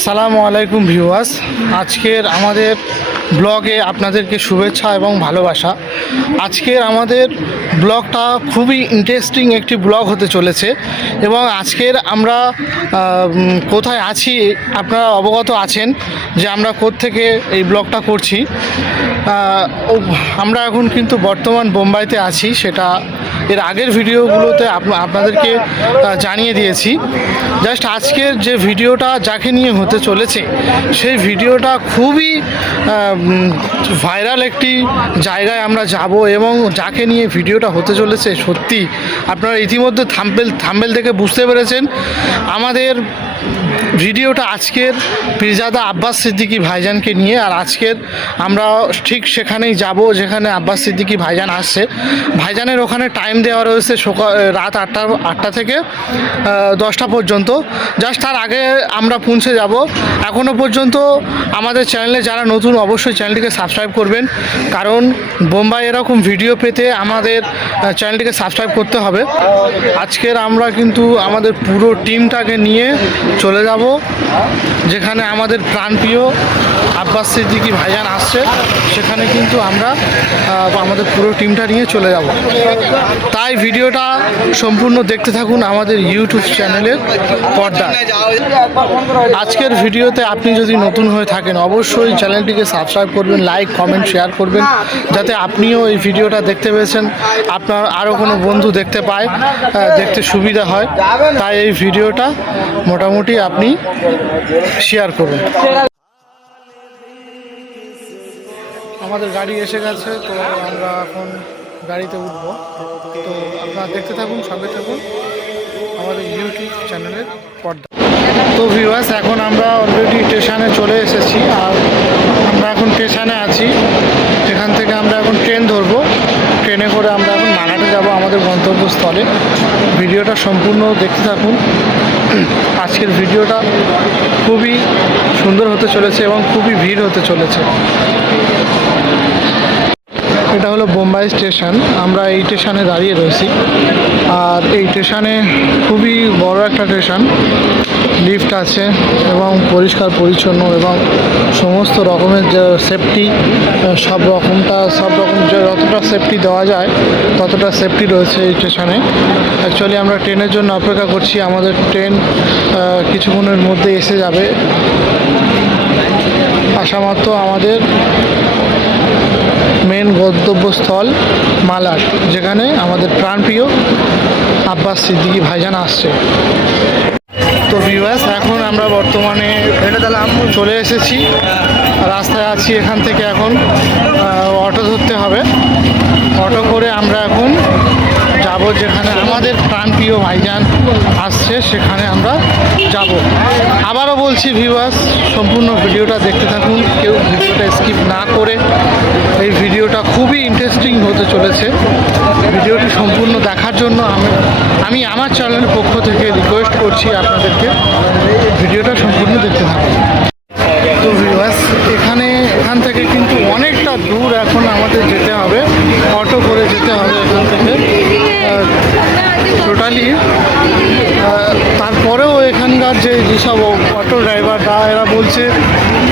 আসসালামু আলাইকুম ভিউয়ার্স, আজকের আমাদের ব্লগে আপনাদেরকে শুভেচ্ছা এবং ভালোবাসা। আজকের আমাদের ব্লগটা খুবই ইন্টারেস্টিং একটি ব্লগ হতে চলেছে এবং আজকের আমরা কোথায় আছি আপনারা অবগত আছেন যে আমরা কোত্থেকে এই ব্লগটা করছি। আমরা এখন কিন্তু বর্তমান বোম্বাইতে আছি, সেটা এর আগের ভিডিওগুলোতে আপনাদেরকে জানিয়ে দিয়েছি। জাস্ট আজকের যে ভিডিওটা যাকে নিয়ে হতে চলেছে সেই ভিডিওটা খুবই ভাইরাল একটি জায়গায় আমরা যাব এবং যাকে নিয়ে ভিডিওটা হতে চলেছে সত্যি আপনারা ইতিমধ্যে থাম্বনেল থেকে বুঝতে পেরেছেন। আমাদের ভিডিওটা আজকের পীরজাদা আব্বাস সিদ্দিকী ভাইজানকে নিয়ে, আর আজকের আমরা ঠিক সেখানেই যাব যেখানে আব্বাস সিদ্দিকী ভাইজান আসছে। ভাইজানের ওখানে টাইম দেওয়া রয়েছে রাত 8টা থেকে 10টা পর্যন্ত। জাস্ট তার আগে আমরা পৌঁছে যাব। এখনও পর্যন্ত আমাদের চ্যানেলে যারা নতুন অবশ্যই চ্যানেলটিকে সাবস্ক্রাইব করবেন, কারণ বোম্বাই এরকম ভিডিও পেতে আমাদের চ্যানেলটিকে সাবস্ক্রাইব করতে হবে। আজকের আমরা কিন্তু আমাদের পুরো টিমটাকে নিয়ে চলে যাব যেখানে আমাদের প্রাণপ্রিয় আব্বাস সিদ্দিকী ভাইজান আসছে, সেখানে কিন্তু আমরা আমাদের পুরো টিমটা নিয়ে চলে যাব। তাই ভিডিওটা সম্পূর্ণ দেখতে থাকুন আমাদের ইউটিউব চ্যানেলের পর্দায়। আজকের ভিডিওতে আপনি যদি নতুন হয়ে থাকেন অবশ্যই চ্যানেলটিকে সাবস্ক্রাইব করবেন, লাইক কমেন্ট শেয়ার করবেন, যাতে আপনিও এই ভিডিওটা দেখতে পেয়েছেন আপনার আরও কোনো বন্ধু দেখতে পায়, দেখতে সুবিধা হয়। তাই এই ভিডিওটা মোটামুটি আপনি শেয়ার করুন। আমাদের গাড়ি এসে গেছে, তো আমরা এখন গাড়িতে উঠব। তো আপনারা দেখতে থাকুন, সঙ্গে থাকুন আমাদের ইউটিউব চ্যানেলের পর্দা। তো ভিউয়ার্স, এখন আমরা অলরেডি স্টেশনে চলে এসেছি, আর আমরা এখন স্টেশনে আছি। এখান থেকে আমরা এখন ট্রেন ধরবো। ট্রেনে করে আমরা এখন মানাটে যাব আমাদের গন্তব্যস্থলে। ভিডিওটা সম্পূর্ণ দেখতে থাকুন। আজকের ভিডিওটা খুবই সুন্দর হতে চলেছে এবং খুবই ভিড় হতে চলেছে। এটা হলো বোম্বাই স্টেশন। আমরা এই স্টেশনে দাঁড়িয়ে রয়েছি, আর এই স্টেশনে খুবই বড় একটা স্টেশন। লিফট আছে এবং পরিষ্কার পরিচ্ছন্ন এবং সমস্ত রকমের যে সেফটি সব রকম যতটা সেফটি দেওয়া যায় ততটা সেফটি রয়েছে এই স্টেশনে। অ্যাকচুয়ালি আমরা ট্রেনের জন্য অপেক্ষা করছি। আমাদের ট্রেন কিছুক্ষণের মধ্যে এসে যাবে। আসা মাত্র আমাদের মেন গন্তব্যস্থল মালাড, যেখানে আমাদের প্রাণপ্রিয় আব্বাস সিদ্দিকী ভাইজান আসছে। তো ভিউয়ার্স, এখন আমরা বর্তমানে চলে এসেছি, রাস্তায় আছি। এখান থেকে এখন অটো ধরতে হবে। অটো করে আমরা এখন যাব যেখানে আমাদের প্রাণপ্রিয় ভাইজান আসছে, সেখানে আমরা যাব। আবারও বলছি ভিউয়ার্স, সম্পূর্ণ ভিডিওটা দেখতে থাকুন, কেউ ভিডিওটা স্কিপ না করে। এই ভিডিওটা খুবই ইন্টারেস্টিং হতে চলেছে। ভিডিওটি সম্পূর্ণ দেখার জন্য আমি আমার চ্যানেলের পক্ষ থেকে রিকোয়েস্ট করছি আপনাদেরকে ভিডিওটা সম্পূর্ণ দেখতে থাকুন। তো ভিউয়ার্স, এখান থেকে কিন্তু অনেকটা দূর এখন আমাদের যেতে হবে, অটো করে যেতে হবে এখান থেকে টোটালি। তারপরেও এখানকার যেসব অটো ড্রাইভাররা এরা বলছে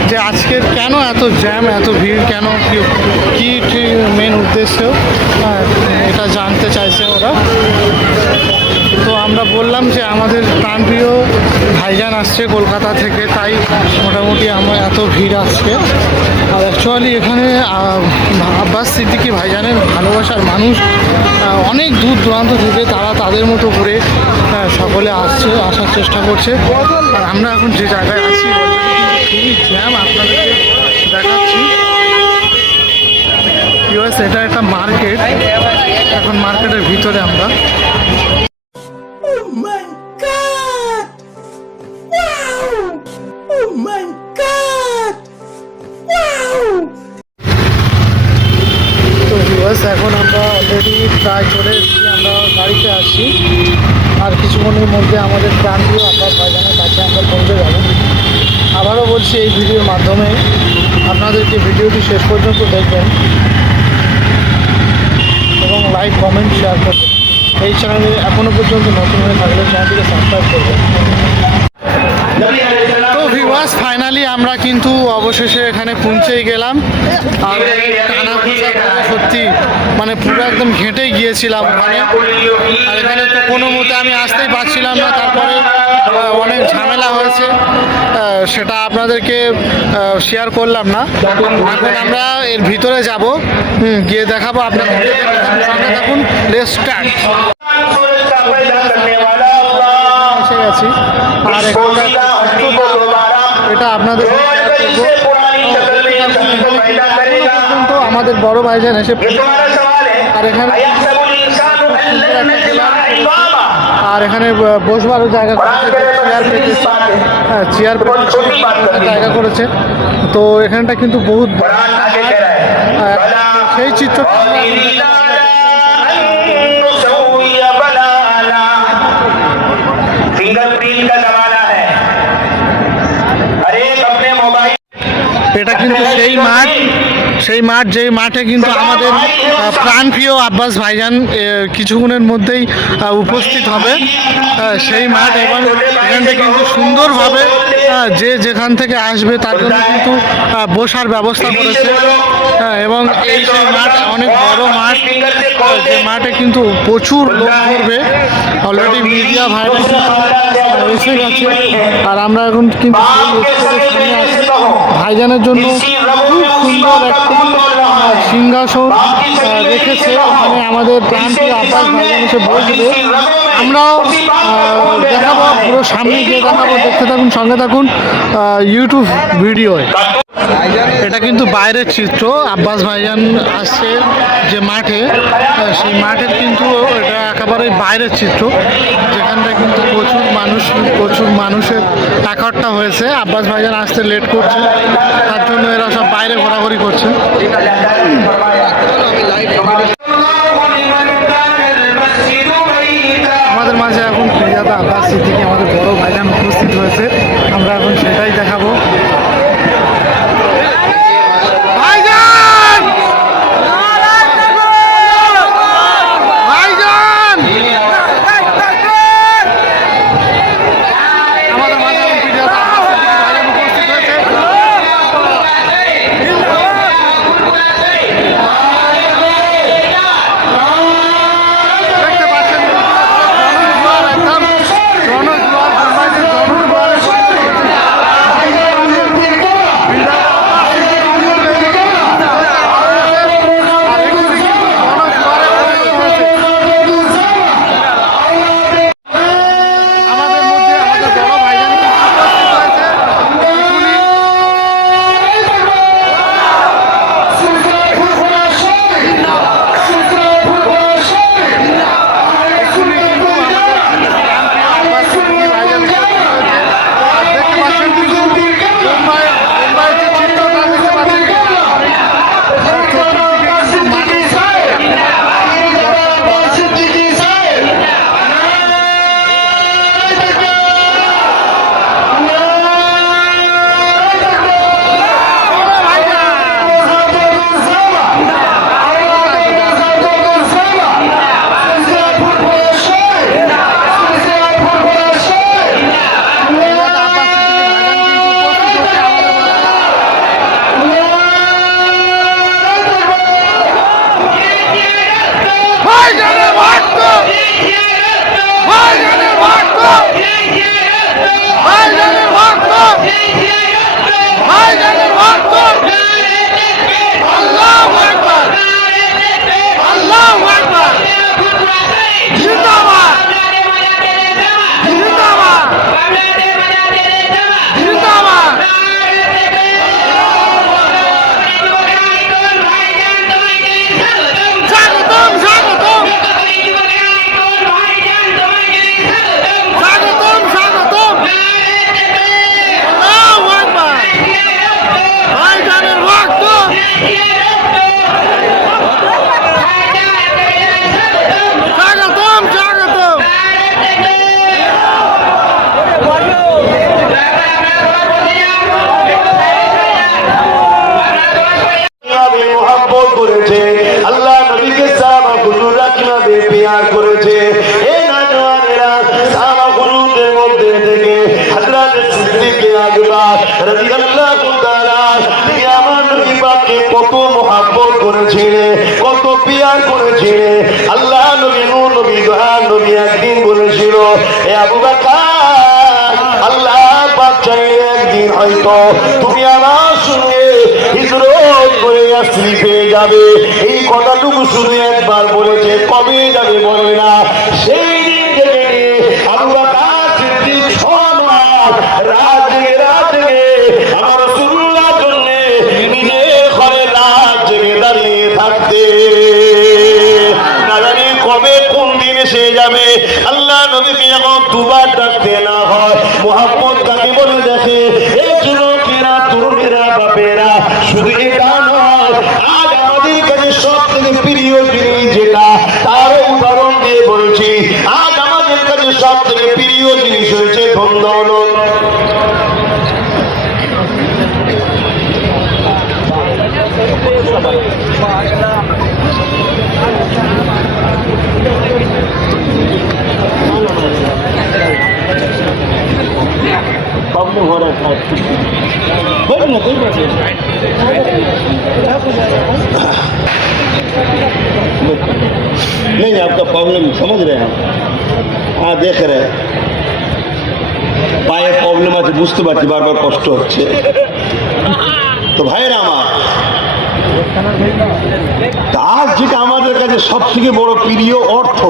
যে আজকের কেন এত জ্যাম, এত ভিড় কেন, কী মেন উদ্দেশ্য এটা জানতে চাইছে ওরা। তো আমরা বললাম যে আমাদের প্রাণপ্রিয় ভাইজান আসছে কলকাতা থেকে, তাই মোটামুটি আমার এত ভিড় আসছে। আর অ্যাকচুয়ালি এখানে আব্বাস সিদ্দিকী ভাইজানের ভালোবাসার মানুষ অনেক দূর দূরান্ত থেকে তারা তাদের মতো করে সকলে আসার চেষ্টা করছে। আর আমরা এখন যে জায়গায় আছি খুবই জ্যাম, আপনাদেরকে দেখাচ্ছি। এটা একটা মার্কেট, এখন মার্কেটের ভিতরে আমরা। এখন আমরা অলরেডি প্রায় চলে এসেছি, আমরা গাড়িতে আসি। আর কিছুক্ষণের মধ্যে আমাদের প্রাণপ্রিয় আব্বাস ভাইজানের কাছে আমরা পৌঁছে যাব। আবারও বলছি, এই ভিডিওর মাধ্যমে আপনাদেরকে ভিডিওটি শেষ পর্যন্ত দেখবেন এবং লাইক কমেন্ট শেয়ার করবেন। এই চ্যানেলে এখনও পর্যন্ত নতুন হয়ে থাকলে চ্যানেলটিকে সাবস্ক্রাইব করবেন। তো ভিউয়ার্স, ফাইনালি আমরা কিন্তু অবশেষে এখানে পৌঁছেই গেলাম। আর টানা খোঁজা করে সত্যি মানে পুরো একদম ঘেঁটেই গিয়েছিলাম ওখানে। আর এখানে তো কোনো মতে আমি আসতেই পারছিলাম না, তারপরে অনেক ঝামেলা হয়েছে, সেটা আপনাদেরকে শেয়ার করলাম না। এখন আমরা এর ভিতরে যাব, গিয়ে দেখাবো আপনাদেরকে। সঙ্গে থাকুন, লেটস স্টার্ট। এসে গেছি আর এটা আপনাদের পর্যন্ত আমাদের বড় ভাইজান এসে, আর এখানে আর এখানে বসবারও জায়গা চেয়ার পেতে, হ্যাঁ চেয়ার পেতে জায়গা করেছে। তো এখানটা কিন্তু বহুত সেই চিত্র এটা কিন্তু সেই মাঠ যেই মাঠে কিন্তু আমাদের প্রাণপ্রিয় আব্বাস ভাইজান কিছুক্ষণের মধ্যেই উপস্থিত হবে। সেই মাঠ, এবং এখানটা কিন্তু সুন্দরভাবে যে যেখান থেকে আসবে তার জন্য কিন্তু বসার ব্যবস্থা করেছে। এবং এই সেই মাঠ অনেক বড় মাঠ, যে মাঠে কিন্তু প্রচুর লোক করবে। অলরেডি মিডিয়া ভাইরা এসে গেছে, আর আমরা এখন কিন্তু সামনে আছি। ভাইজানের জন্য খুব সুন্দর একটা সিংহাসন রেখেছে, ওখানে আমাদের প্রাণপ্রিয় আব্বাস ভাইজান এসে বসবে। আমরাও দেখাবো, পুরো সামনে গিয়ে দেখাবো, দেখতে থাকুন, সঙ্গে থাকুন ইউটিউব ভিডিওয়। এটা কিন্তু বাইরের চিত্র, আব্বাস ভাইজান আসছে যে মাঠে, সেই মাঠের কিন্তু এটা একেবারেই বাইরের চিত্র, যেখানটা কিন্তু প্রচুর মানুষের একট্টা হয়েছে। আব্বাস ভাইজান আসতে লেট করছে, তার জন্য এরা সব বাইরে ঘোরাঘুরি করছে। আমাদের মাঝে এখন প্রিয়াদা আব্বাস সিদ্দিকী আমাদের বড় ভাইজান উপস্থিত হয়েছে, আমরা এখন সেটাই দেখাবো। করেছিলে, কত পিয়ার করেছিলে। আল্লাহ নবী নূর নবী দয়ার নবী একদিন বলেছিল, এ আবু বকর, আল্লাহ পাক চাইলে একদিন হয়তো তুমি আমার সঙ্গে হিজরত করে ইয়াসরিফে যাবে। এই কথাটুকু শুধু একবার বলেছে, কবে যাবে বলে না। সেই দিন থেকে আবু বকর সিদ্দিক 6 মাস রাত জেগে আমার রাসূলুল্লাহর জন্য নিজের ঘরে রাত জেগে দাঁড়িয়ে থাকতে। না জানি কবে কোন দিন এসে যাবে। আল্লাহ নবীকে যখন দুবার ডাকতে না হয়, মুহাম্মদ তাকে বলে দেখে, এই যুবকেরা, তরুণেরা, বাপেরা, শুধু এটা নয়, আজ আমাদের কাছে সব থেকে প্রিয় জিনিস যেটা, তার উদাহরণ দিয়ে বলছি। আজ আমাদের কাছে সব থেকে প্রিয় জিনিস হয়েছে ধন দৌলত। प्रॉब्लम हो रहा था, बोल ना कोई बात नहीं, नहीं आपका प्रॉब्लम समझ रहे हैं, हाँ देख रहे हैं, পায়ে প্রবলেম আছে বুঝতে পারছি, বারবার কষ্ট হচ্ছে। তো ভাইরা আমার, আজ যেটা আমাদের কাছে সব থেকে বড় প্রিয় অর্থ,